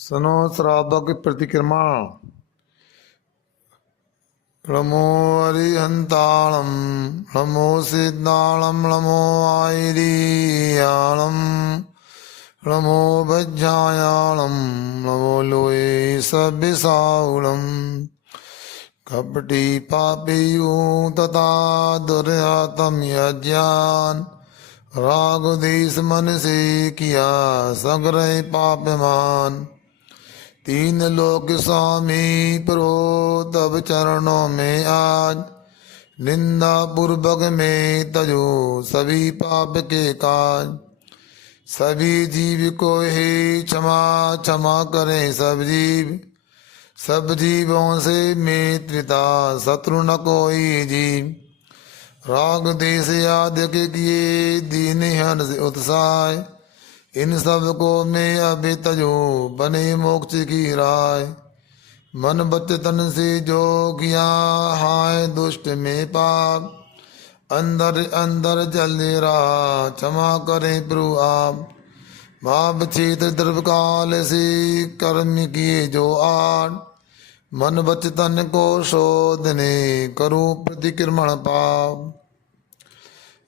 सुनो श्रावक प्रतिक्रमा। नमो हरिहंताणं नमो सिद्धाणं नमो आयरीयाणं नमो भज्जायाणं नमो लोये सभ्यसाहुणं कपटी पापियूं तथा दुर्यातम यज्ञान राग देश मन से किया सग्रह पापमान। तीन लोक स्वामी प्रो तब चरणों में आज निंदा पूर्वक में तजो सभी पाप के काज। सभी जीव को ही क्षमा क्षमा करें सब जीव, सब जीवों से मित्रता शत्रु न कोई जीव। राग देश आदि के किए दीन हर्ष उत्साह, इन सब को मैं अभी तजो बने मोक्ष की राय। मन बच तन से जो किया हाय दुष्ट में पाप, अंदर अंदर जल रहा क्षमा करें प्रभु आप। भाव क्षेत्र द्रव काल से कर्म किए जो आठ, मन बच तन को शोधने करूं प्रतिक्रमण पाप।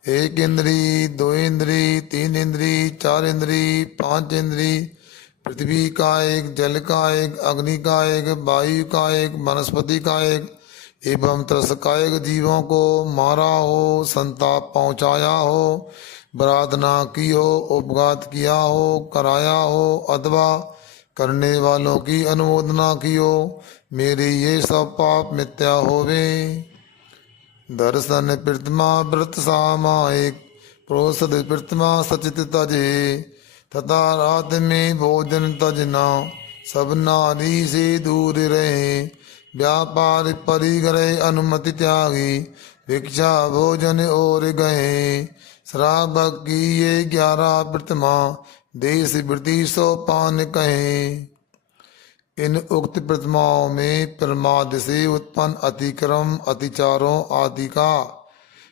एक इंद्री दो इंद्री तीन इंद्री चार इंद्री पांच इंद्री, पृथ्वी का एक, जल का एक, अग्नि का एक, वायु का एक, वनस्पति का एक एवं त्रस का एक जीवों को मारा हो, संताप पहुंचाया हो, बराधना की हो, उपघात किया हो, कराया हो अथवा करने वालों की अनुमोदना की हो, मेरे ये सब पाप मिथ्या होवे। दर्शन प्रतिमा व्रत सामायिक प्रोसद प्रतिमा सचित तजे, तथा रात में भोजन तजना सब नारी से दूर रहे। व्यापार परिग्रह अनुमति त्यागी भिक्षा भोजन और गए। श्रावक की ये 11 प्रतिमा देश वृत्ति सोपान कहें। इन उक्त प्रतिमाओं में प्रमाद से उत्पन्न अतिक्रम अतिचारों आदि का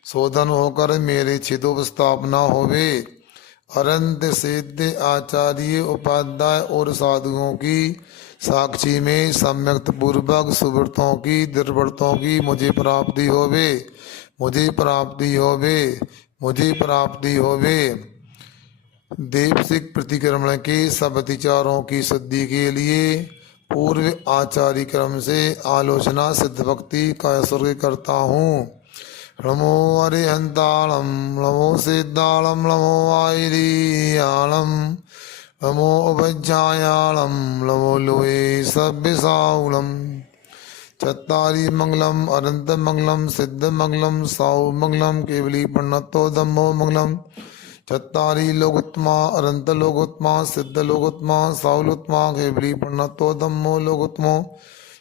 शोधन होकर मेरे छिदोपस्थापना होवे। अरंत सिद्ध आचार्य उपाध्याय और साधुओं की साक्षी में सम्यक्त पूर्वक सुव्रतों की दुर्व्रतों की मुझे प्राप्ति होवे, मुझे प्राप्ति होवे, मुझे प्राप्ति होवे। देवसिक प्रतिक्रमण के सब अतिचारों की शुद्धि के लिए पूर्व आचार्य क्रम से आलोचना सिद्ध भक्ति का स्वर्ग करता हूँ। नमो हरिहंताणं नमो सिद्धाणं नमो आयरीयाणं नमो उपज्जायाणं नमो लोये सभ्यसाहुणं। चत्तारि मंगलम अनंत मंगलम सिद्ध मंगलम साहु मंगलम केवली प्रणतो धम्मो मंगलम। चत्तारि लोकोत्तमा अनंत लोकोत्तमा सिद्ध लोकोत्तमा साहुलोत्तमा केवली प्रणतो धम्मो लोकोत्तमो।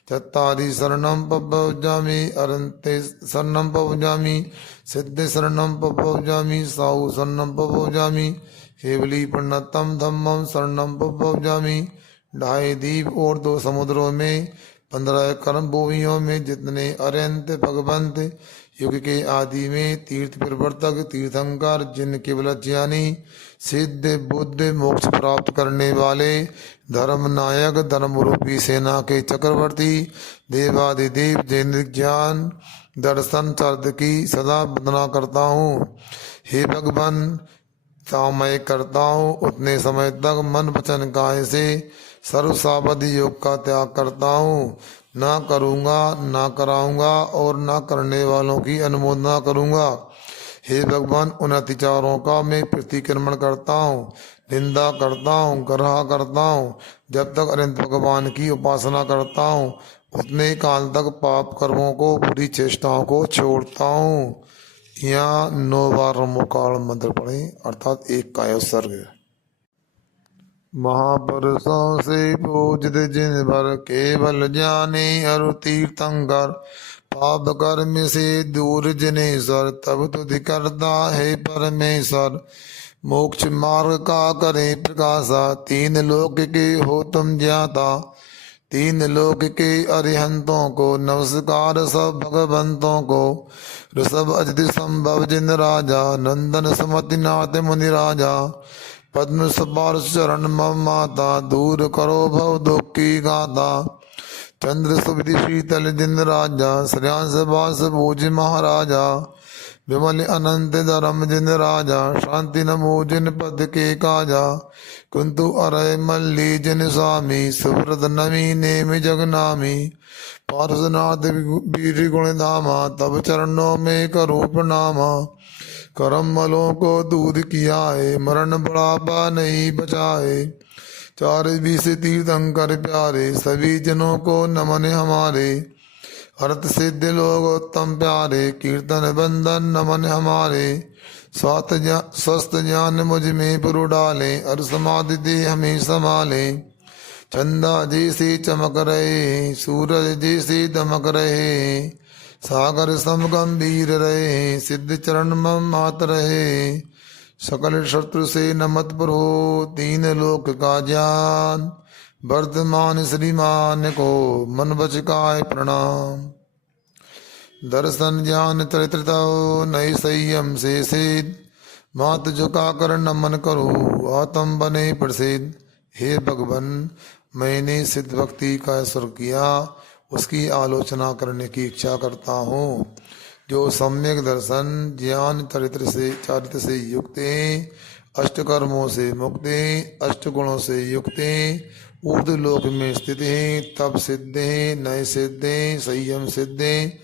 चत्तारि शरणं पवजामि अनंते शरणं पवजामि सिद्ध शरणं पवजामि साहु शरणं पवजामि केवली प्रणतम धम्मं शरणं पवजामि। ढाई द्वीप और 2 समुद्रों में 15 कर्म भूमियों में जितने अरंत भगवंत युग के आदि में तीर्थ प्रवर्तक तीर्थंकर जिन केवल ज्ञानी सिद्ध बुद्ध मोक्ष प्राप्त करने वाले धर्म नायक धर्म रूपी सेना के चक्रवर्ती देवादिदेव जिन ज्ञान दर्शन चर्द की सदा वंदना करता हूँ। हे भगवान मैं करता हूँ उतने समय तक मन वचन काया से सर्व सावधि योग का त्याग करता हूँ। ना करूँगा ना कराऊंगा और ना करने वालों की अनुमोदना करूँगा। हे भगवान उन अतिचारों का मैं प्रतिक्रमण करता हूँ, निंदा करता हूँ, ग्रह करता हूँ। जब तक अनंत भगवान की उपासना करता हूँ उतने काल तक पाप कर्मों को बुरी चेष्टाओं को छोड़ता हूँ। यहाँ 9 बार मुकाल मंत्र पढ़े अर्थात 1 का सर्ग। महापुरुषों से पूजित जिन भर केवल ज्ञानी अरु तीर्थंकर, पाप कर्म से दूर जिनेश्वर तब तुधि करता है परमेश्वर। मोक्ष मार्ग का करे प्रकाशा 3 लोक के हो तुम ज्ञाता। 3 लोक के अरिहंतों को नमस्कार सब भगवंतों को। ऋषभ अजित संभव जिन राजा नंदन सुमति नाथ मुनि राजा। पद्म स्पर्श चरण मम माता, दूर करो भव दुख की गाथा। चंद्र सुविधि शीतल दिन राजा, श्रेयांस बास पूज महाराजा। विमल अनंत धर्म जिन राजा, शांति नमो जिन पद के काजा। कुंतु अरय मल्ली जिन स्वामी, सुव्रत नमी नेम जगनामी। पार्श्वनाथ वीर गुण धामा, तब चरणों में करो प्रणामा। करम मलों को दूर किया है, मरण बुढ़ापा नहीं बचाए। चार बीस तीर्थंकर प्यारे, सभी जनों को नमन हमारे। अर्थ सिद्ध लोग उत्तम प्यारे, कीर्तन बंदन नमन हमारे। स्वस्थ ज्ञान मुझ में पुरु डाले, और समाधि दे हमें संभाले। चंदा जैसे चमक रहे, सूरज जैसे दमक रहे। सागर सम गंभीर रहे, सिद्ध चरण मम मात रहे। सकल शत्रु से नमत प्रभो, तीन लोक का ज्ञान। वर्तमान श्रीमान को मन बच काय प्रणाम। दर्शन ज्ञान चरित्र तव, नई संयम से सिद्ध। मात झुका कर नमन करो, आत्म बने प्रसिद्ध। हे भगवान, मैंने सिद्ध भक्ति का सुर किया, उसकी आलोचना करने की इच्छा करता हूँ। जो सम्यक दर्शन ज्ञान चरित्र से युक्त हैं, अष्ट कर्मों से मुक्त हैं, अष्ट गुणों से युक्त हैं, ऊर्ध्व लोक में स्थित हैं, तप सिद्ध हैं, नए सिद्ध हैं, संयम सिद्ध हैं,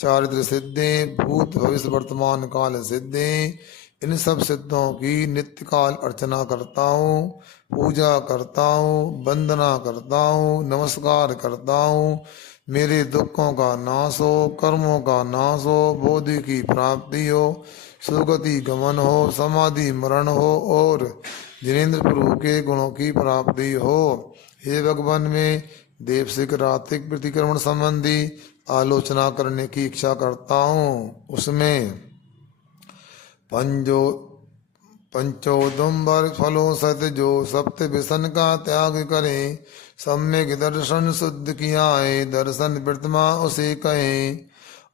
चारित्र सिद्ध हैं, भूत भविष्य वर्तमान काल सिद्ध हैं। इन सब सिद्धों की नित्य काल अर्चना करता हूँ, पूजा करता हूँ, वंदना करता हूँ, नमस्कार करता हूँ। मेरे दुखों का नाश हो, कर्मों का नाश हो, बोधि की प्राप्ति हो, सुगति गमन हो, समाधि मरण हो, और जिनेन्द्र प्रभु के गुणों की प्राप्ति हो। हे भगवान, में देवसिक रातिक प्रतिक्रमण संबंधी आलोचना करने की इच्छा करता हूँ। उसमें पंचोदुम्बर फलों सत, जो सप्त व्यसन का त्याग करें। सम्यक दर्शन शुद्ध किया है, दर्शन प्रतिमा उसे कहें।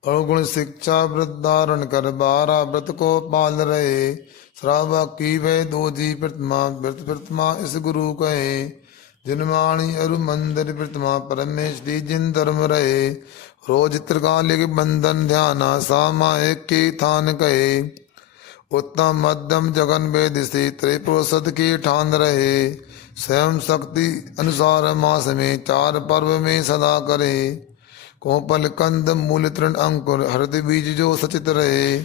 अवगुण शिक्षा व्रत धारण कर, 12 व्रत को पाल रहे। श्रावक की वह दोजी प्रतिमा, व्रत प्रतिमा इस गुरु कहे। जिनवाणी अरु मंदिर प्रतिमा, परमेश्वरी जिन धर्म रहे। रोज त्रिकालिक बंधन ध्याना, सामायिक के थान कहे। उत्तम मध्यम जगन वेद से, त्रिपुरुषद के ठान रहे। स्वयं शक्ति अनुसार मास में, 4 पर्व में सदा करे। कोपल कंद मूल तृण अंकुर, हृदय बीज जो सचित रहे।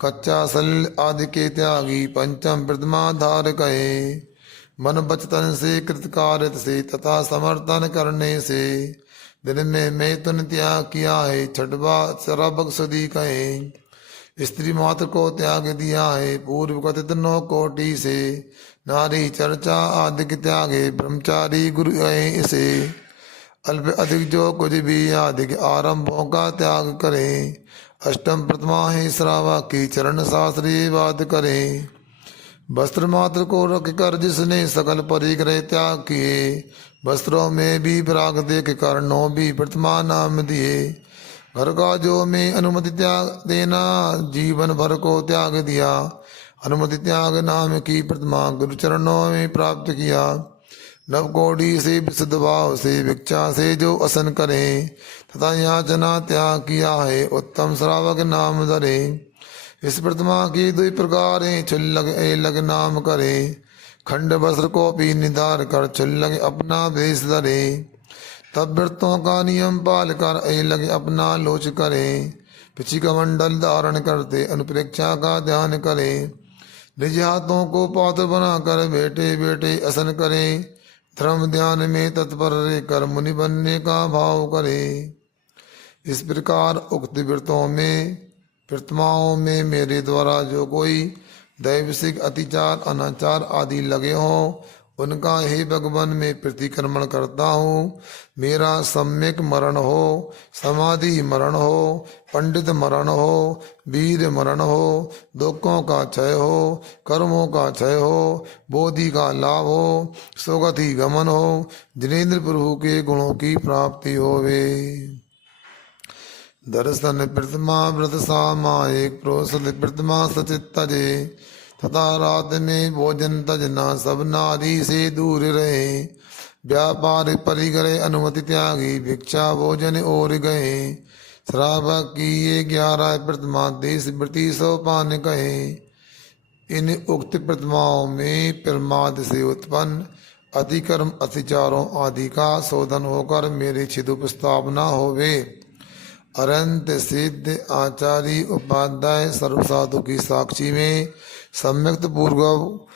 कच्चा सल आदि के त्यागी, पंचम प्रतिमा धार कहे। मन बचतन से कृतकार्य से, तथा समर्थन करने से। दिन में मैं तुन त्याग किया है, छठवा शराबक सदी कहे। स्त्री मात्र को त्याग दिया है, पूर्व कथित 9 कोटि से। नारी चर्चा आदि के त्यागे, ब्रह्मचारी गुरु इसे। अल्प अधिक जो कुछ भी आदि आरंभों का त्याग करें। अष्टम प्रतिमा है श्रावा की, चरण शास्त्री बात करें। वस्त्र मात्र को रख कर जिसने सकल परिग्रह त्याग किए। वस्त्रों में भी विराग देख कर 9 भी प्रतिमा नाम दिए। घर का जो में अनुमति त्याग देना, जीवन भर को त्याग दिया। अनुमति त्याग नाम की प्रतिमा, गुरु चरणों में प्राप्त किया। नवकोटि से विशुद्ध भाव से, भिक्षा से जो असन करें। तथा याचना त्याग किया है, उत्तम श्रावक नाम धरे। इस प्रतिमा की 2 प्रकार छुल्लग एलग नाम करे। खंड वस्त्र को भी निधार कर, छुल्लग अपना वेश धरे। तब व्रतों का नियम पाल कर, एलग अपना लोच करे। पिछी का मंडल धारण करते, अनुप्रेक्षा का ध्यान करे। निज हाथों को पात्र बनाकर, बैठे बैठे असन करे। धर्म ध्यान में तत्पर रहकर, मुनि बनने का भाव करे। इस प्रकार उक्त व्रतों में प्रतिमाओं में मेरे द्वारा जो कोई दैवसिक अतिचार अनाचार आदि लगे हों, उनका हे भगवान में प्रतिक्रमण करता हूँ। मेरा सम्यक मरण हो, समाधि मरण हो, पंडित मरण हो, वीर मरण हो, दुखों का क्षय हो, कर्मों का क्षय हो, बोधि का लाभ हो, सुगति गमन हो, जिनेन्द्र प्रभु के गुणों की प्राप्ति होवे। दर्शन प्रतिमा व्रत सामायिक, प्रोसद प्रतिमा सचित तजे। तथा रात में भोजन तजना, सब नारी से दूर रहे। व्यापार परिग्रह अनुमति त्यागी, भिक्षा भोजन और गए। श्राप किए 11 प्रतिमा, देश वृत्ति सोपान कहे। इन उक्त प्रतिमाओं में प्रमाद से उत्पन्न अतिक्रम अतिचारों आदि का शोधन होकर मेरे छिदु प्रस्ताव न होवे। अरंत सिद्ध आचार्य उपाध्याय सर्वसाधु की साक्षी में सम्यक्त पूर्वक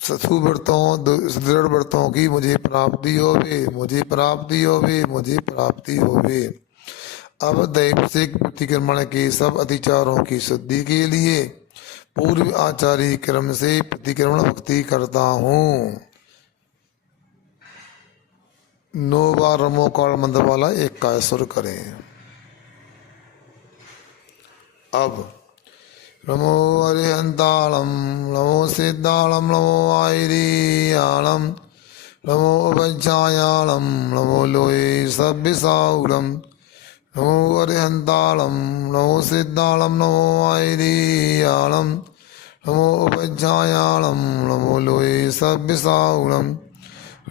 सुव्रतों सुदृढ़ व्रतों की मुझे प्राप्ति होवे, मुझे प्राप्ति होवे, मुझे प्राप्ति होवे। अब दैविक प्रतिक्रमण के सब अतिचारों की शुद्धि के लिए पूर्व आचार्य क्रम से प्रतिक्रमण भक्ति करता हूँ। 9 बार रमो काल मंत्र वाला एक का सुर करें। अब नमो अरिहंतालम, नमो सिद्धालम, नमो आयरियालम, नमो उपज्ञायालम, नमो लोये सभ्यसाउलम। नमो अरिहंतालम, नमो सिद्धालम, नमो आयरियालम, नमो उपज्ञायालम, नमो लोये सभ्यसाउलम।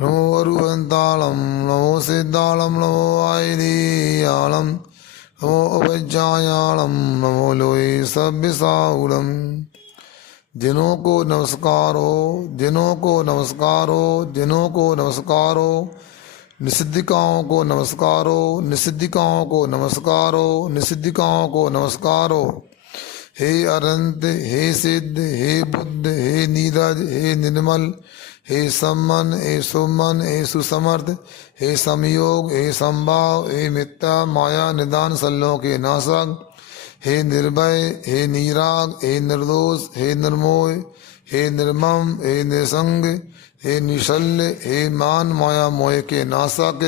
नमो अरुहंतालम, नमो सिद्धालम, नमो आयरियालम, नमो उपज्ञायालम, नमो लोये सभ्यसाउलम। जिन्हों को नमस्कार हो, जिन्हों को नमस्कार हो, जिन्हों को नमस्कार हो। निषिद्धिकाओं को नमस्कार हो, निषिद्धिकाओं को नमस्कार हो, निषिद्धिकाओं को नमस्कार हो। हे अनंत, हे सिद्ध, हे बुद्ध, हे नीरज, हे निर्मल, हे सम्मन, हे सुमन, हे सुसमर्थ, हे संयोग, हे संभाव, हे मिथ्या माया निदान सल्लों के नाशक, हे निर्भय, हे निराग, हे निर्दोष, हे निर्मोह, हे निर्मम, हे निसंग, हे निशल्य, हे मान माया मोह के नाशक,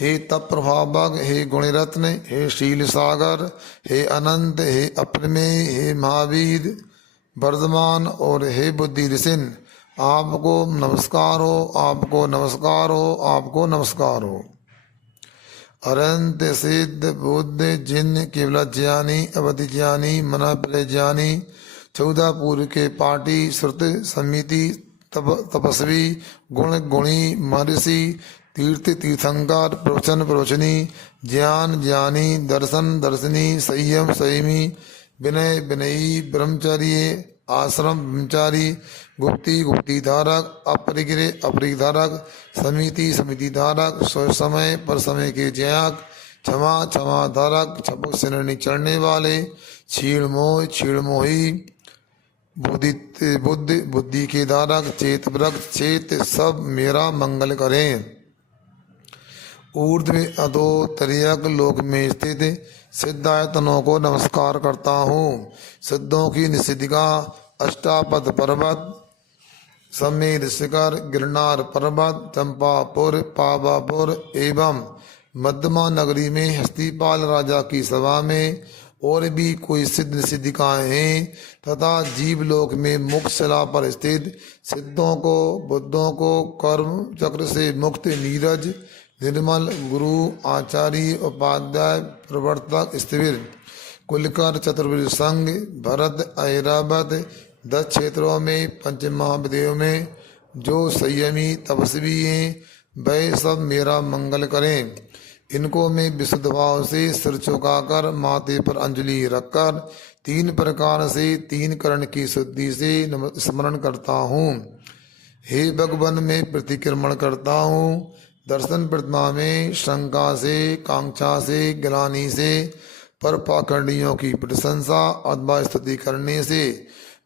हे तप प्रभावक, हे गुणरत्न, हे शील सागर, हे अनंत, हे अप्रमेय, हे महावीर वर्धमान और हे बुद्धि ऋषिन। आपको नमस्कार हो, आपको नमस्कार हो, आपको नमस्कार हो। अनंत सिद्ध बुद्ध जिन केवल ज्ञानी, अवधि ज्ञानी, मन प्रज्ञानी, 14 पूर्व के पाटी, श्रुत समिति, तपस्वी, गुण गुणी, महर्षि, तीर्थ तीर्थंकर, प्रवचन प्रवचनी, ज्ञान ज्ञानी, दर्शन दर्शनी, संयम संयमी, विनय विनयी, ब्रह्मचर्य आश्रम ब्रह्मचारी, गुप्ति गुप्ति धारक, अपरिग्रह अपरिग्रह धारक, समिति समिति धारक, समय पर समय के जयाक, क्षमा क्षमा धारक, छपक से निर्णय चढ़ने वाले, छीण मोह छीण मोही, बुद्धि बुद्धि बुद्धि के धारक, चेत व्रत चेत, सब मेरा मंगल करें। ऊर्ध्व अधो तरियक लोक में स्थित सिद्धायतनों को नमस्कार करता हूँ। सिद्धों की निषिद्धिका, अष्टापद पर्वत, समेत शिखर, गिरनार पर्वत, चंपापुर, पावापुर एवं मध्यमा नगरी में हस्तिपाल राजा की सभा में और भी कोई सिद्ध सिद्धिकाएं हैं तथा जीवलोक में मोक्ष शिला पर स्थित सिद्धों को, बुद्धों को, कर्म चक्र से मुक्त, नीरज निर्मल, गुरु आचार्य उपाध्याय प्रवर्तक स्थिर, कुलकर चतुर्वेद संघ, भरत ऐरावत 10 क्षेत्रों में, पंच महाविद्यों में जो संयमी तपस्वी हैं वह सब मेरा मंगल करें। इनको मैं विशुद्ध भाव से सिर झुकाकर माथे पर अंजलि रखकर 3 प्रकार से 3 करण की शुद्धि से स्मरण करता हूँ। हे भगवान मैं प्रतिक्रमण करता हूँ। दर्शन प्रतिमा में शंका से, कांक्षा से, ग्लानि से, पर पाखंडियों की प्रशंसा अथवा स्तुति करने से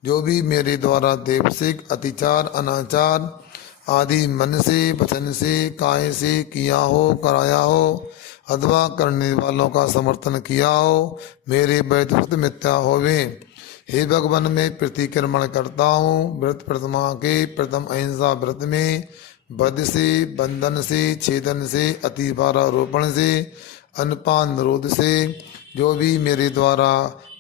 जो भी मेरे द्वारा देवसिक अतिचार अनाचार आदि मन से, वचन से, काय से किया हो, कराया हो अथवा करने वालों का समर्थन किया हो, मेरे वैधुक्त मिथ्या होवे। हे भगवान मैं प्रतिक्रमण करता हूँ। व्रत प्रतिमा के प्रथम अहिंसा व्रत में वध से, बंधन से, छेदन से, अतिभारारोपण से, अन्नपान निरोध से जो भी मेरे द्वारा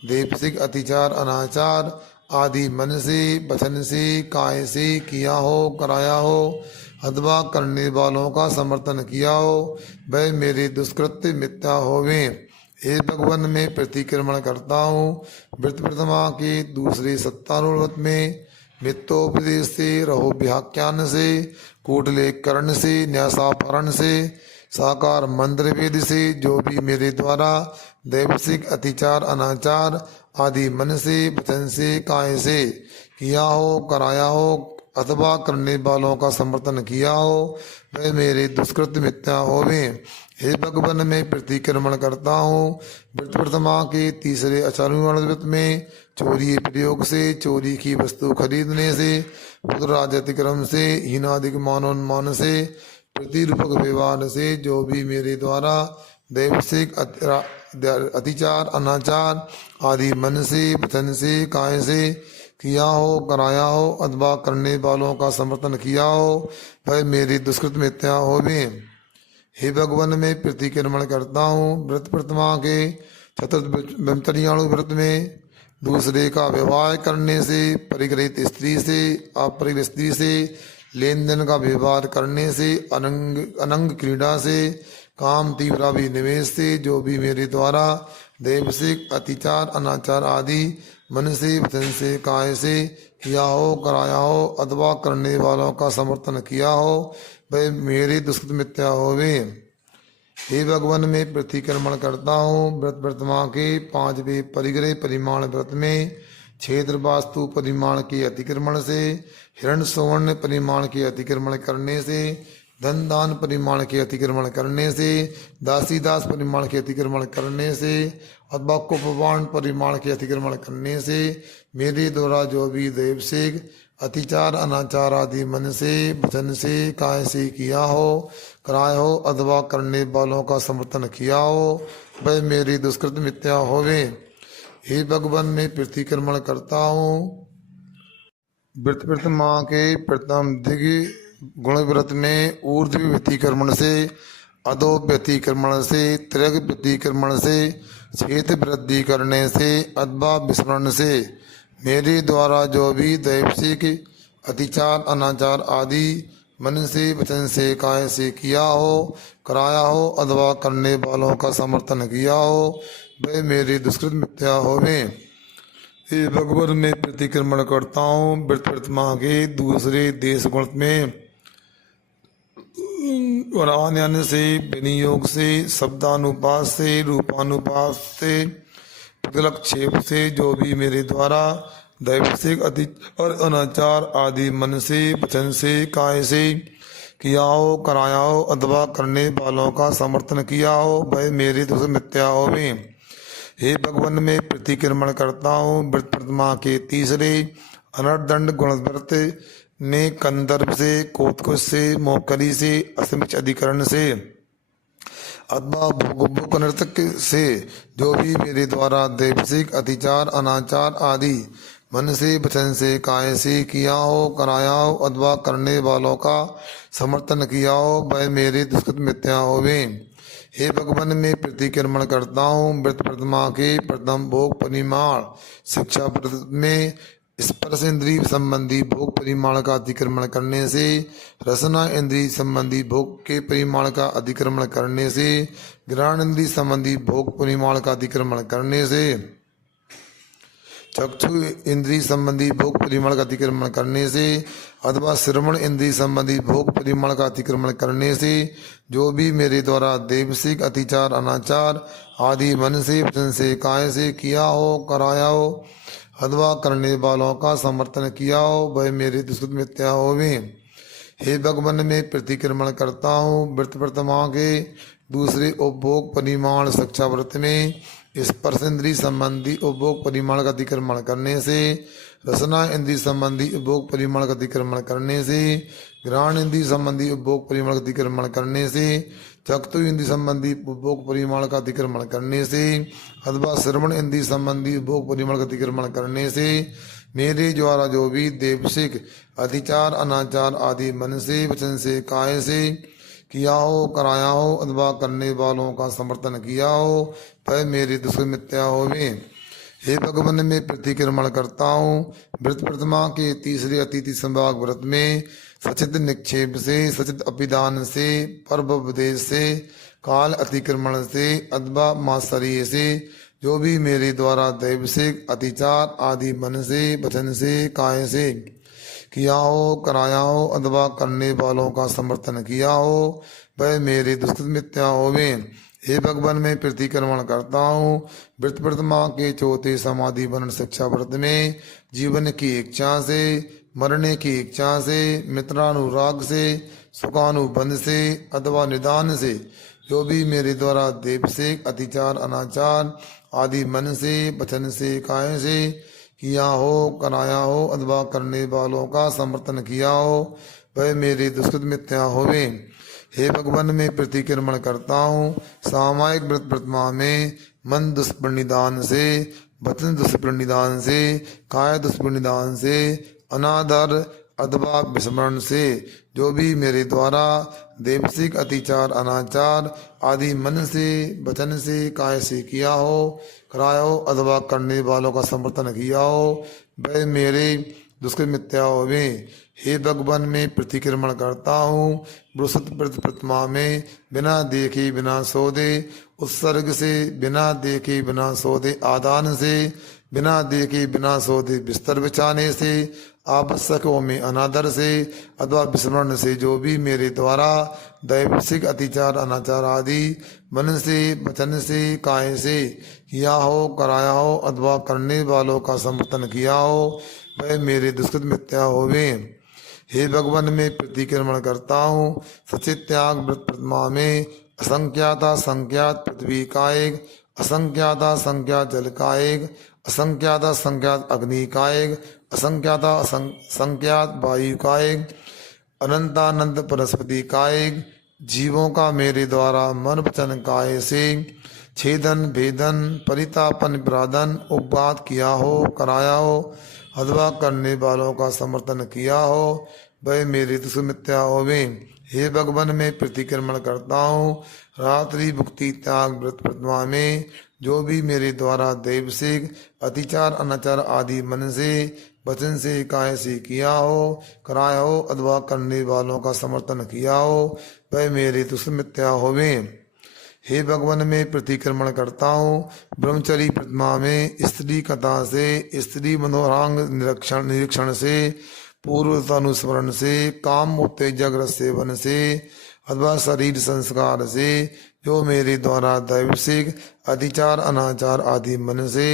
देवसिक अतिचार अनाचार आदि मन से, वचन से, काय से किया हो, कराया हो अथवा करने वालों का समर्थन किया हो वह मेरे दुष्कृत्य मिथ्या होवे। हे भगवान मैं प्रतिक्रमण करता हूँ व्रत प्रथमा के दूसरे सत्तारूढ़ व्रत में मित्रोपदेश से रहो व्याख्यान से कूटले करण से न्यासापरण से साकार मंत्र वेद से जो भी मेरे द्वारा दैवसिक अतिचार अनाचार आदि मन से वचन से काय से किया हो कराया हो अथवा करने वालों का समर्थन किया हो वह मेरे दुष्कृत मिथ्या होवे। हे भगवान मैं प्रतिक्रमण करता हूँ व्रत प्रथमा के तीसरे आचार्य व्रत में चोरी प्रयोग से चोरी की वस्तु खरीदने से पुत्र अतिक्रम से हीनादिक मानोन्मान से प्रतिरूपक व्यवहार से जो भी मेरे द्वारा दैवसिक अतिचार अनाचार आदि मन से वचन से काय से किया हो कराया हो अथवा करने वालों का समर्थन किया हो वह मेरी दुष्कृत मिथ्या होवे। हे भगवान मैं प्रतिक्रमण करता हूँ व्रत प्रथमा के चतुर्थ ब्रह्मचर्याणु व्रत में दूसरे का विवाह करने से परिग्रहित स्त्री से अपरिग्रहित स्त्री से लेन देन का व्यवहार करने से अनंग क्रीड़ा से काम तीव्राभिनिवेश से जो भी मेरे द्वारा दैवसिक अतिचार अनाचार आदि मन से वचन से काय से किया हो कराया हो अथवा करने वालों का समर्थन किया हो वह मेरी दुष्कृत मिथ्या होवे। हे भगवान मैं प्रतिक्रमण करता हूँ व्रत प्रथमा के पांचवें परिग्रह परिमाण व्रत में क्षेत्र वास्तु परिमाण के अतिक्रमण से हिरण सुवर्ण परिमाण के अतिक्रमण करने से धन दान परिमाण के अतिक्रमण करने से दासी दास परिमाण के अतिक्रमण करने से अथवा कुपवान परिमाण के अतिक्रमण करने से मेरे द्वारा जो भी दैवसिक अतिचार अनाचार आदि मन से वचन से काय से किया हो कराया हो अथवा करने वालों का समर्थन किया हो वह मेरी दुष्कृत मिथ्या होवे। हे भगवान मैं प्रतिक्रमण करता हूँ व्रत प्रथमा के प्रथम दिग गुण व्रत में ऊर्ध्व व्यतिक्रमण से अधो व्यतिक्रमण से त्रिग व्यतिक्रमण से क्षेत्र वृद्धि करने से अथवा विस्मरण से मेरे द्वारा जो भी दैवसिक अतिचार अनाचार आदि मन से वचन से काय से किया हो कराया हो अथवा करने वालों का समर्थन किया हो वह मेरी दुष्कृत मिथ्या होवे। हे भगवान मैं प्रतिक्रमण करता हूँ व्रत प्रथमा के दूसरे देश गुण में और आने से विनियोग से शब्दानुपात से रूपानुपात से प्रतिलक्षेप से जो भी मेरे द्वारा दैवसिक अति और अनाचार आदि मन से वचन से काय से किया हो कराया हो अथवा करने वालों का समर्थन किया हो वह मेरी दुष्कृत मिथ्या होवे। हे भगवान मैं प्रतिक्रमण करता हूँ व्रत प्रथमा के तीसरे अनर्दंड गुणव्रत ने कंदर्भ से कोतकुश से मोकली से असमिच अधिकरण से अथवा भूक नर्तक से जो भी मेरे द्वारा दैवसिक अतिचार अनाचार आदि मन से वचन से काय से किया हो कराया हो अथवा करने वालों का समर्थन किया हो वह मेरे दुष्कृत मिथ्या होवे। हे भगवान मैं प्रतिक्रमण करता हूँ व्रत प्रथमा के प्रथम भोग परिमाण शिक्षा व्रत में स्पर्श इंद्रिय संबंधी भोग परिमाण का अतिक्रमण करने से रसना इंद्रिय संबंधी भोग के परिमाण का अतिक्रमण करने से घ्राण इंद्रिय संबंधी भोग परिमाण का अतिक्रमण करने से चक्षु इंद्रिय संबंधी भोग परिमाण का अतिक्रमण करने से अथवा श्रवण इंद्रिय संबंधी भोग परिमाण का अतिक्रमण करने से जो भी मेरे द्वारा दैवसिक अतिचार अनाचार आदि मन से वचन से काय से किया हो कराया हो अथवा करने वालों का समर्थन किया हो वह मेरे दुष्कृत मिथ्या होवे। हे भगवान मैं प्रतिक्रमण करता हूँ व्रत प्रथमा के दूसरे उपभोग परिमाण शिक्षा व्रत में स्पर्श इंद्रिय संबंधी उपभोग परिमाण का अतिक्रमण करने से रसना इंद्रिय संबंधी उपभोग परिमाण का अतिक्रमण करने से घ्राण इंद्रिय संबंधी उपभोग परिमाण का अतिक्रमण करने से चक्षु इंद्रिय संबंधी उपभोग परिमाण का अतिक्रमण करने से अथवा श्रवण इंद्रिय संबंधी उपभोग परिमाण का अतिक्रमण करने से मेरे द्वारा जो भी दैवसिक अतिचार अनाचार आदि मन से वचन से काय से किया हो कराया हो अथवा करने वालों का समर्थन किया हो वह मेरी दुष्कृत मिथ्या होवे। हे भगवान मैं प्रतिक्रमण करता हूँ व्रत प्रथमा के तीसरे अतिथि संभाग व्रत में सचित निक्षेप से सचित अपिदान से पर्व उपदेश से काल अतिक्रमण से अथवा मात्सर्य से जो भी मेरे द्वारा दैवसिक अतिचार आदि मन से वचन से काय से किया हो, कराया हो अथवा करने वालों का समर्थन किया हो वह मेरे दुष्कृत मिथ्या होवे। हे भगवान मैं प्रतिक्रमण करता हूँ व्रत प्रतिमा के चौथे समाधि वर्ण शिक्षा व्रत में जीवन की इच्छा से, मरने की इच्छा से, मित्रानुराग से, सुखानुबंध से अथवा निदान से जो भी मेरे द्वारा देवसिक अतिचार अनाचार आदि मन से वचन से काय से किया हो, कराया हो अथवा करने वालों का समर्थन किया हो वह मेरे दुष्कृत मिथ्या होवे। हे भगवान मैं प्रतिक्रमण करता हूँ सामायिक व्रत प्रतिमा में मन दुष्प्रणिधान से, वचन दुष्प्रणिधान से, काय दुष्प्रणिधान से, अनादर अथवा विस्मरण से जो भी मेरे द्वारा देवसिक अतिचार अनाचार आदि मन से वचन से काय से किया हो, कराया हो अथवा करने वालों का समर्थन किया हो वह मेरे दुष्कृत मिथ्या होवे। हे भगवान मैं प्रतिक्रमण करता हूँ बृहस्पति प्रतिमा में बिना देखे बिना सौदे उत्सर्ग से, बिना देखे बिना सौदे आदान से, बिना देखे बिना सौदे बिस्तर बिछाने से, आवश्यकों में अनादर से अथवा विस्मरण से जो भी मेरे द्वारा दैवसिक अतिचार अनाचार आदि मन से वचन से काय से किया हो, कराया हो अथवा करने वालों का समर्थन किया हो वह मेरे दुष्कृत मिथ्या होवे। हे भगवान मैं प्रतिक्रमण करता हूँ सचित त्याग व्रत प्रतिमा में असंख्याता संख्यात पृथ्वी का एक, असंख्याता संख्यात जल का एक, असंख्याता संख्यात अग्नि का एक, असंख्याता संख्यात वायु का एक, अनंतानंत वनस्पति का एक, जीवों का मेरे द्वारा मन वचन काय से छेदन भेदन परितापन विराधन उपवाद किया हो, कराया हो अथवा करने वालों का समर्थन किया हो वह मेरे दुष्कृत मिथ्या होवे। हे भगवान मैं प्रतिक्रमण करता हूँ रात्रि भुक्ति त्याग व्रत प्रतिमा में जो भी मेरे द्वारा दैवसिक अतिचार अनाचार आदि मन से वचन से काय से किया हो, कराया हो अथवा करने वालों का समर्थन किया हो वह मेरे दुष्कृत मिथ्या होवे। हे भगवान मैं प्रतिक्रमण करता हूँ ब्रह्मचरी प्रतिमा में स्त्री कथा से, स्त्री मनोरांग निरीक्षण से, पूर्व अनुस्मरण से, काम उत्तेजक रस सेवन से अथवा शरीर संस्कार से जो मेरे द्वारा दैवसिक अतिचार अनाचार आदि मन से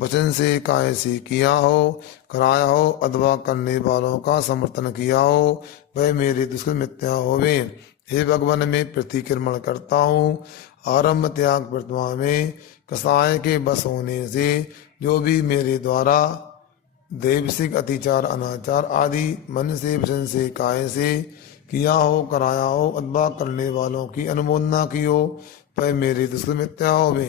वचन से काय से किया हो, कराया हो अथवा करने वालों का समर्थन किया हो वह मेरे दुष्कृत मिथ्या होवे। हे भगवान मैं प्रतिक्रमण करता हूँ आरंभ त्याग प्रतिमा में कसाय के बस होने से जो भी मेरे द्वारा देवसिक अतिचार अनाचार आदि मन से वचन से काय से किया हो, कराया हो अथवा करने वालों की अनुमोदना की हो वह मेरे दुष्कृत मिथ्या होवे।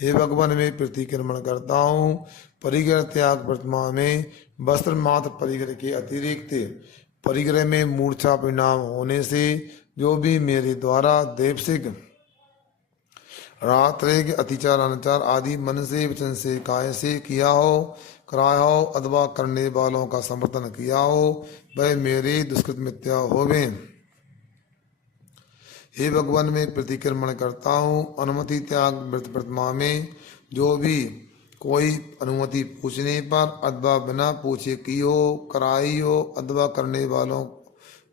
हे भगवान मैं प्रतिक्रमण करता हूँ परिग्रह त्याग प्रतिमा में वस्त्र मात्र परिग्रह के अतिरिक्त परिग्रह में मूर्छा परिणाम होने से जो भी मेरे द्वारा देवसिक रात्रि अतिचार अनाचार आदि मन से वचन से काय से किया हो, कराया हो अथवा करने वालों का समर्थन किया हो वह मेरे दुष्कृत मिथ्या होवे। हे भगवान मैं प्रतिक्रमण करता हूँ अनुमति त्याग व्रत प्रतिमा में जो भी कोई अनुमति पूछने पर अथवा बिना पूछे की हो, कराई हो अथवा करने वालों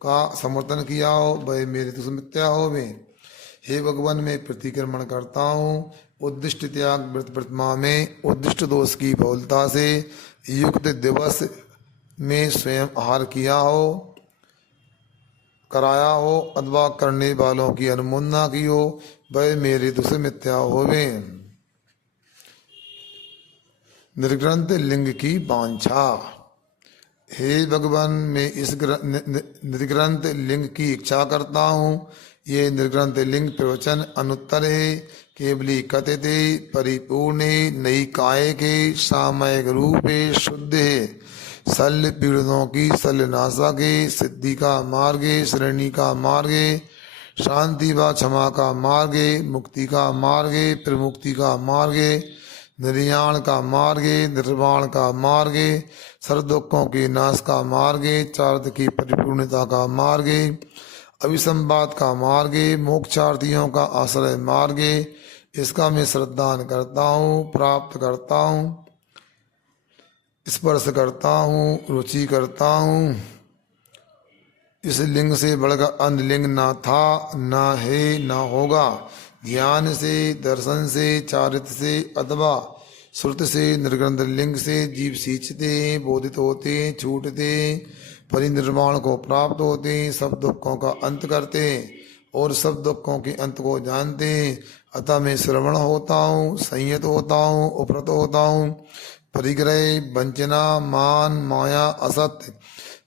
का समर्थन किया हो वह मेरे दुष्कृत मिथ्या होवे। हे भगवान मैं प्रतिक्रमण करता हूँ उद्दिष्ट त्याग व्रत प्रतिमा में उद्दिष्ट दोष की बहुलता से युक्त दिवस में स्वयं आहार किया हो, कराया हो अथवा करने वालों की अनुमोदना की हो वह मेरे दुष्कृत मिथ्या होवे। निर्ग्रंथ लिंग की वांछा। हे भगवान मैं इस निर्ग्रंथ लिंग की इच्छा करता हूँ ये निर्ग्रंथ लिंग प्रवचन अनुत्तर है केवली कथित परिपूर्ण नई काय के सामयिक रूप शुद्ध है शल्य पीड़ितों की शल्यनाशा के सिद्धि का मार्ग श्रेणी का मार्ग शांति व क्षमा का मार्ग मुक्ति का मार्ग प्रमुक्ति का मार्ग निर्याण का मार्ग निर्वाण का मार्ग सर्व दुखों के नाश का मार्ग चार्थ की परिपूर्णता का मार्ग अभिसंवाद का मार्गे मोक्षार्थियों का आश्रय मार्गे इसका मैं श्रद्धान करता हूँ, प्राप्त करता हूँ, स्पर्श करता हूँ, रुचि करता हूँ। इस लिंग से बढ़कर अन्य लिंग ना था, ना है, ना होगा। ज्ञान से, दर्शन से, चारित्र से अथवा श्रुति से, निर्ग्रंथ लिंग से जीव सींचते हैं, बोधित होते हैं, छूटते हैं, परिनिर्वाण को प्राप्त होते हैं, सब दुखों का अंत करते हैं और सब दुखों के अंत को जानते हैं। अतः मैं श्रवण होता हूँ, संयत होता हूँ, उपरत होता हूँ, परिग्रह, वंचना, मान, माया, असत्य,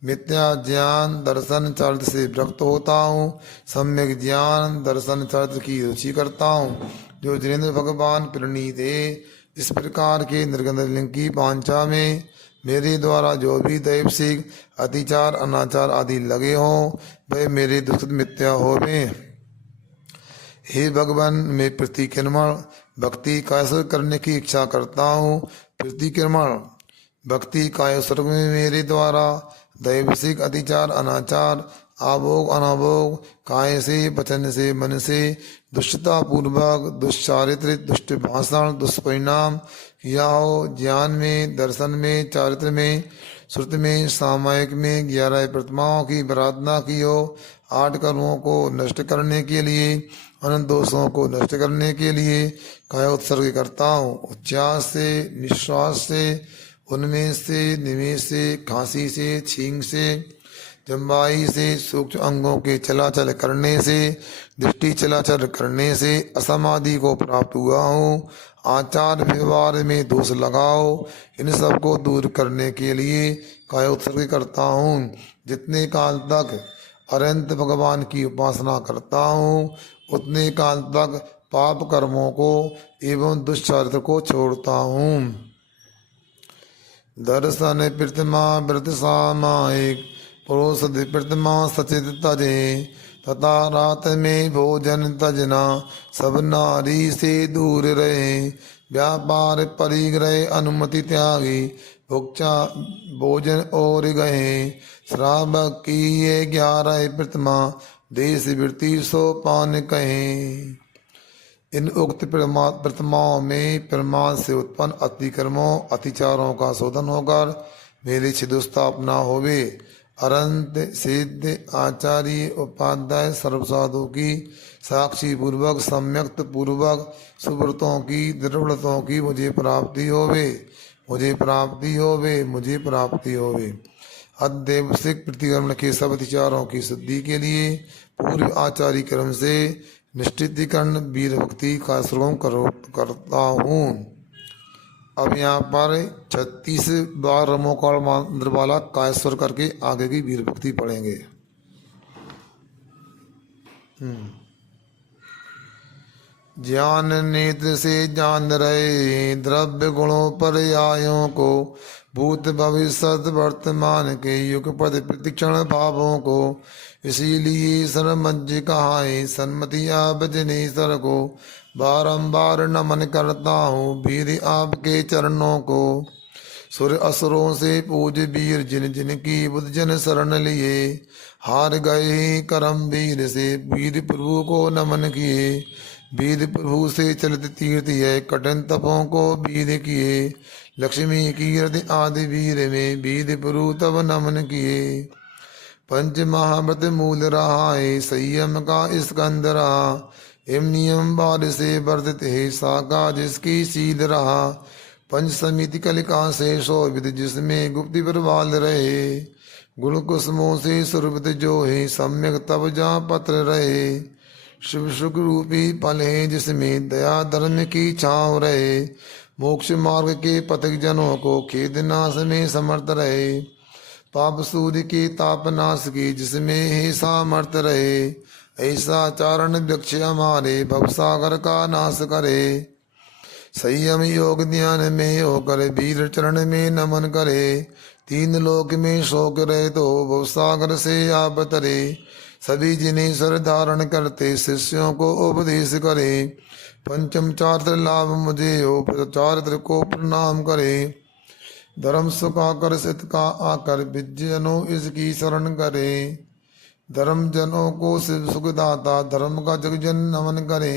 मिथ्या ज्ञान, दर्शन, चरित्र से विरक्त होता हूँ, सम्यक ज्ञान, दर्शन, चरित्र की रुचि करता हूँ, जो जिनेन्द्र भगवान प्रणीत है। इस प्रकार के निर्गंध लिंग की वांछा में मेरे द्वारा जो भी दैव सिख, अतिचार, अनाचार आदि लगे हों, वह मेरे दुष्ट मिथ्या होवे। हे भगवान, मैं प्रतिक्रमण भक्ति कायस्वर करने की इच्छा करता हूँ। प्रतिक्रमण भक्ति कायस्वर में मेरे द्वारा दैवसिक, अतिचार, अनाचार, आभोग, अनाभोग, काय से, वचन से, मन से दुष्टता पूर्वक, दुष्चारित्रित, दुष्ट भाषण, दुष्परिणाम किया हो, ज्ञान में, दर्शन में, चारित्र में, श्रुति में, सामायिक में 11 प्रतिमाओं की आराधना की हो, 8 कर्मों को नष्ट करने के लिए, अनंत दोषों को नष्ट करने के लिए काय उत्सर्ग करता हूँ। उच्चास से, निश्वास से, उन्मेष से, निमेष से, खांसी से, छींक से, जम्बाई से, सूक्ष्म अंगों के चलाचल करने से, दृष्टि चलाचल करने से असमाधि को प्राप्त हुआ हूँ। आचार व्यवहार में दोष लगाओ, इन सब को दूर करने के लिए काय उत्सर्ग करता हूँ। जितने काल तक अनंत भगवान की उपासना करता हूँ, उतने काल तक पाप कर्मों को एवं दुष्चारित्र को छोड़ता हूँ। दर्शन प्रतिमा व्रत सामायिक पुरुषद प्रतिमा सचित तजे, तथा रात में भोजन तजना, सब नारी से दूर रहे, व्यापार परिग्रह अनुमति त्यागी, भुक्षा भोजन और गए, श्रावक की ये 11 प्रतिमा, देश वृत्ति सोपान कहें। इन उक्त प्रतिमाओं में प्रमाद से उत्पन्न अतिक्रमों, अतिचारों का शोधन होकर मेरी छिदुस्थापना होवे। अनंत सिद्ध आचार्य उपाध्याय सर्वसाधु की साक्षी पूर्वक, सम्यक्त पूर्वक सुव्रतों की, दृढ़व्रतों की मुझे प्राप्ति होवे, मुझे प्राप्ति होवे, मुझे प्राप्ति होवे। अध्यवसिक प्रतिक्रमण के सब अतिचारों की सिद्धि के लिए पूर्व आचार्य क्रम से निष्ठितिकरण वीर भक्ति का श्रवण करता हूँ। अब यहाँ पर 36 बार रमोकाल मंत्र वाला कायस्वर करके आगे की वीर भक्ति पढ़ेंगे। ज्ञान नेत्र से जान रहे द्रव्य गुणों पर आयों को, भूत भविष्य वर्तमान के युग पद प्रतिक्षण भावों को, इसीलिए सरमज्ज कहाए सन्मति आप जनेश्वर को, बारंबार नमन करता हूँ वीर आपके चरणों को। सुर असुरों से पूज वीर जिन जिन की बुद्ध जन शरण लिए, हार गए करम वीर से वीर प्रभु को नमन किए, वीर प्रभु से चलित तीर्थ है कठिन तपों को वीर किए, लक्ष्मी कीर्ति आदि वीर में वीर प्रभु तब नमन किए। पंच महाव्रत मूल रहा है संयम का स्कंद रहा, एम नियम बाद से वर्धित है साका जिसकी सीध रहा, पंच समिति कलिका से शोभित जिसमें गुप्ति प्रवाल रहे, गुण कुसुमों से सुरभित जो है सम्यक तब जा पत्र रहे, शिव सुख रूपी फल है जिसमें दया धर्म की छाँव रहे, मोक्ष मार्ग के पथिक जनों को खेद नाश में समर्थ रहे, पाप सूर्य की तापनाश की जिसमें है सामर्थ रहे, ऐसा चारण वृक्ष हमारे भवसागर का नाश करे, संयम योग ध्यान में होकर वीर चरण में नमन करे, 3 लोक में शोक रहे तो भवसागर से आप तरे, सभी जिन्हें सर धारण करते शिष्यों को उपदेश करे, पंचम चारित्र लाभ मुझे हो चारित्र को प्रणाम करे, धर्म सुखाकर सित का आकर विजनो इसकी शरण करे, धर्म जनों को शिव सुखदाता, धर्म का जग जन नमन करे।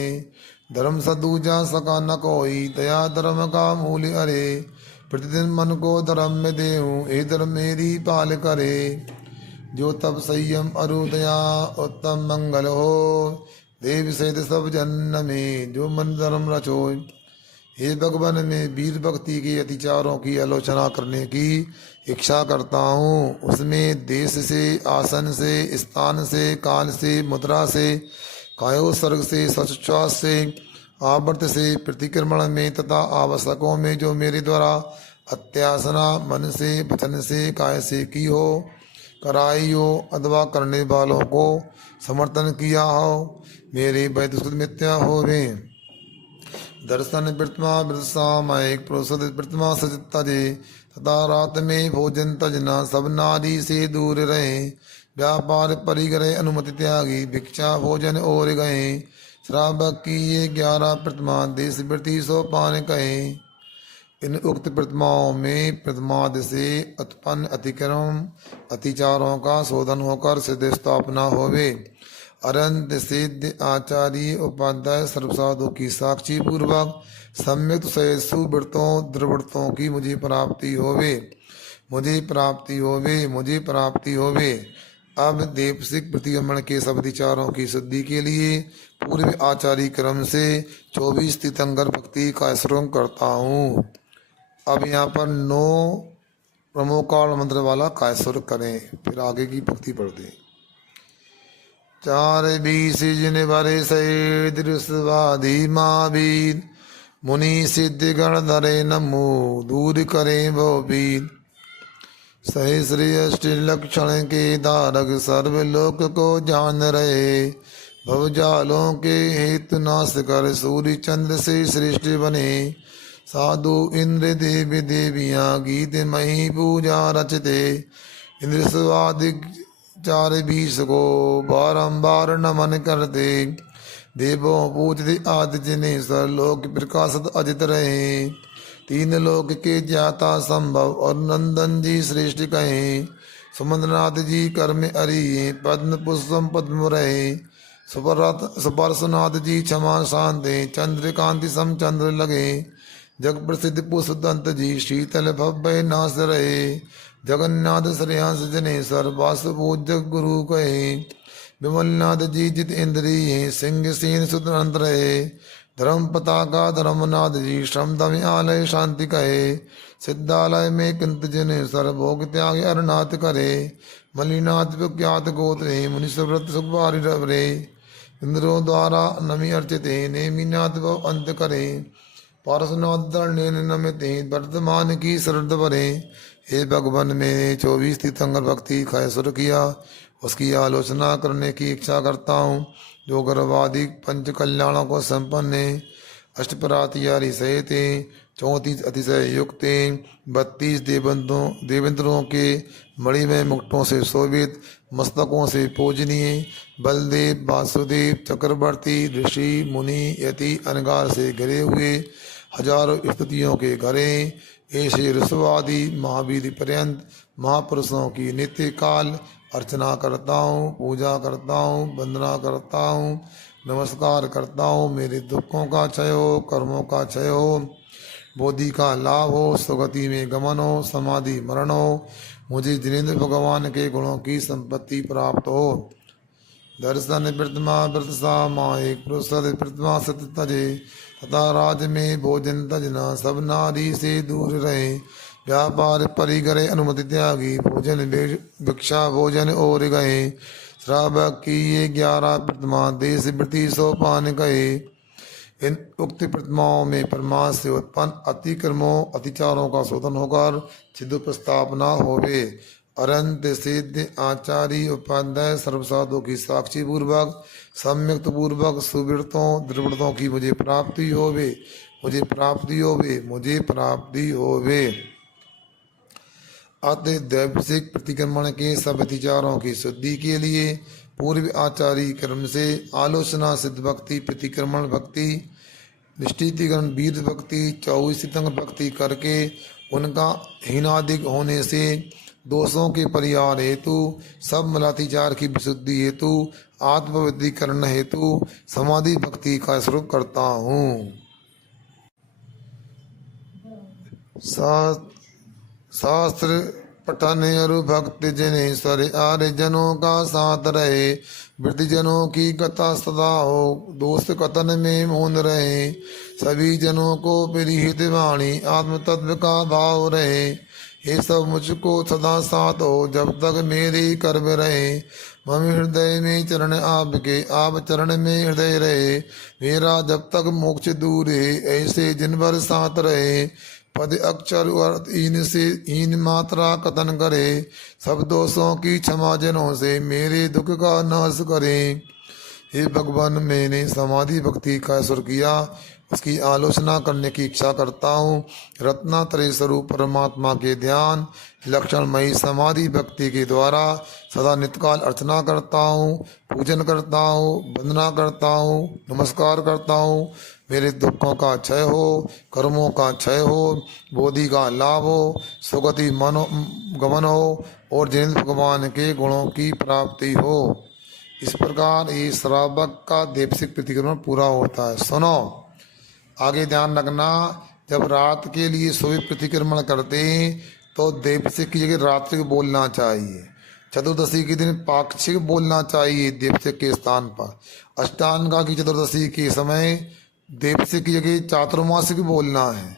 धर्म सदूजा सका न कोई, दया धर्म का मूल अरे। प्रतिदिन मन को धर्म में देऊं, हे धर्म मेरी पाल करे। जो तब संयम अरुदया उत्तम मंगल हो, देव सहित सब जन्म में जो मन धर्म रचो। हे भगवान, में वीर भक्ति के अतिचारों की आलोचना करने की इच्छा करता हूँ। उसमें देश से, आसन से, स्थान से, काल से, मुद्रा से, कायो सर्ग से, सश्वास से, आवर्त से, प्रतिक्रमण में तथा आवश्यकों में जो मेरे द्वारा अत्यासना मन से, वचन से, काय से की हो, कराई हो अथवा करने वालों को समर्थन किया हो, मेरे वैध मिथ्या होवे। दर्शन प्रतिमा वृत्सामयिक प्रोसद प्रतिमा सज तजे, तथा रात में भोजन तजना, सब नारी से दूर रहे। व्यापार परिग्रह अनुमति त्यागी, भिक्षा भोजन और गए। श्रावक की ये 11 प्रतिमा, देश वृत्ति सो पान कहे। इन उक्त प्रतिमाओं में प्रतिमाद से उत्पन्न अतिक्रम अतिचारों का शोधन होकर सिद्ध स्थापना होवे। अरंत सिद्ध आचार्य उपाध्याय सर्वसाधु की साक्षी पूर्वक सम्यक सुव्रतों द्रव्रतों की मुझे प्राप्ति होवे, मुझे प्राप्ति होवे, मुझे प्राप्ति होवे। अब देवसिक प्रतिक्रमण के सब विचारों की शुद्धि के लिए पूर्व आचार्य क्रम से 24 तीर्थंकर भक्ति का श्रवण करता हूँ। अब यहाँ पर 9 प्रमोकाल मंत्र वाला कायस्वर करें, फिर आगे की भक्ति पढ़ दें। 4 बीस जिन भरे सहे दृश्यवादी महावीर, मुनि सिद्ध गण धरे नमो दूर करें भवभीर। सहे श्री अष्ट लक्षण के धारक, सर्वलोक को जान रहे। भवजालों के हेतु नाश कर, सूर्य चंद्र से श्रेष्ठ बने। साधु इंद्र देवी देवियाँ, गीत मही पूजा रचते। इंद्र स्वादिक 4 बीस को बारंबार नमन करते। देवों पूजते आदि जिन्हें सर्वलोक प्रकाशत अजित रहे। 3 लोक के ज्ञाता संभव और नंदन जी श्रेष्ठ कहें। सुमंद्रनाथ जी कर्म अरिये, पद्म पुष्पम पद्म रहे। सुपर्शनाथ जी क्षमा शांति, चंद्रकांति सम चंद्र लगे। जग प्रसिद्ध पुष्पदंत जी, शीतल भव्य नाश रहे। जगन्नाथ श्रेयांस जनेश्वर, वासुपूज्य गुरु कहे। विमलनाथ जी जित इंद्रिय, सिंह सेन सुतंत रहे। धर्म पताका धर्मनाथ जी, श्रम दम आलय शांति कहे। सिद्धालय में किंत जनेश्वर, भोग त्याग अरनाथ करे। मलिनाथ विख्यात गोत्र, मुनिष व्रत सुखबारी रवरे। इंद्रों द्वारा नमी अर्चिते, नेमिनाथ भव अंत करे। पारसनाथ दल नमिते, वर्तमान की शरद भरे। हे भगवान, मैंने 24 तीर्थंकर भक्ति का सुर किया, उसकी आलोचना करने की इच्छा करता हूँ। जो गर्भादि पंच कल्याणों को संपन्न है। अष्टपरातियारी सहित 34 अतिशय युक्त, 32 देवेंद्रों के मणिमय मुक्टों से शोभित, मस्तकों से पूजनीय, बलदेव वासुदेव चक्रवर्ती ऋषि मुनि यति अनगार से घिरे हुए, हजारों स्तुतियों के घरे, ऐसे ऋषवादि महावीर पर्यंत महापुरुषों की नित्य काल अर्चना करता हूँ, पूजा करता हूँ, वंदना करता हूँ, नमस्कार करता हूँ। मेरे दुखों का क्षय हो, कर्मों का क्षय हो, बोधि का लाभ हो, सुगति में गमन हो, समाधि मरण हो, मुझे जिनेन्द्र भगवान के गुणों की संपत्ति प्राप्त हो। दर्शन प्रतिमा व्रतसा मायिक प्रोसद प्रतिमा सत तजे, तथा राज में भोजन तजना, सब नारी से दूर रहे। व्यापार परिग्रह अनुमति त्यागी, भोजन भिक्षा भोजन और गए। श्रावक की ये 11 प्रतिमा, देश वृत्ति सो पान गए। इन उक्त प्रतिमाओं में परमार्थ से उत्पन्न अतिक्रमों अतिचारों का शोधन होकर सिद्ध प्रस्थापना होवे। अरंत सिद्ध आचार्य उपाध्याय सर्वसाधु की साक्षी पूर्वक सम्यक्त पूर्वक सुवृतों द्रव्रतों की मुझे प्राप्ति होवे, मुझे प्राप्ति होवे, मुझे प्राप्ति होवे। अतः दैवसिक प्रतिक्रमण के सब विचारों की शुद्धि के लिए पूर्व आचार्य क्रम से आलोचना सिद्ध भक्ति, प्रतिक्रमण भक्ति, निष्ठितिकरण वीर भक्ति, 24 तीर्थंकर भक्ति करके उनका हीनादिक होने से दोषों के परिहार हेतु, सब मलातिचार की विशुद्धि हेतु, आत्मविद्रीकरण हेतु समाधि भक्ति का स्वरूप करता हूँ। शास्त्र पठन अरु भक्ति जनेश्वर आर्य जनों का साथ रहे, वृद्धि जनों की कथा सदा हो, दोस्त कथन में मौन रहे, सभी जनों को परिहित वाणी आत्म तत्व का भाव रहे, ये सब मुझको सदा साथ हो जब तक मेरे कर्म रहे, मम हृदय में चरण आपके आप चरण में हृदय रहे, मेरा जब तक मोक्ष दूर है ऐसे जिन भर साथ रहे, पद अक्षर अर्थ इन से हीन मात्रा कथन करे, सब दोषों की क्षमा जनों से मेरे दुख का नाश करे। हे भगवान, मैंने समाधि भक्ति का सुर किया, उसकी आलोचना करने की इच्छा करता हूँ। रत्नात्रय स्वरूप परमात्मा के ध्यान लक्षणमयी समाधि भक्ति के द्वारा सदा नित्यकाल अर्चना करता हूँ, पूजन करता हूँ, वंदना करता हूँ, नमस्कार करता हूँ। मेरे दुखों का क्षय हो, कर्मों का क्षय हो, बोधि का लाभ हो, सुगति मनो गमन हो और जिनेन्द्र भगवान के गुणों की प्राप्ति हो। इस प्रकार ये श्रावक का देवसिक प्रतिक्रमण पूरा होता है। सुनो, आगे ध्यान रखना, जब रात के लिए सुबह प्रतिक्रमण करते हैं तो देवसिक की जगह रात्रि को बोलना चाहिए, चतुर्दशी के दिन पाक्षिक बोलना चाहिए देवसिक के स्थान पर, अष्टांगा की चतुर्दशी के समय देवसिक की जगह चातुर्मासिक बोलना है,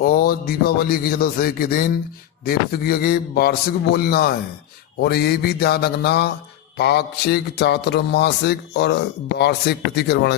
और दीपावली की चतुर्दशी के दिन देवसिक की जगह वार्षिक बोलना है। और ये भी ध्यान रखना, पाक्षिक, चातुर्मासिक और वार्षिक प्रतिक्रमण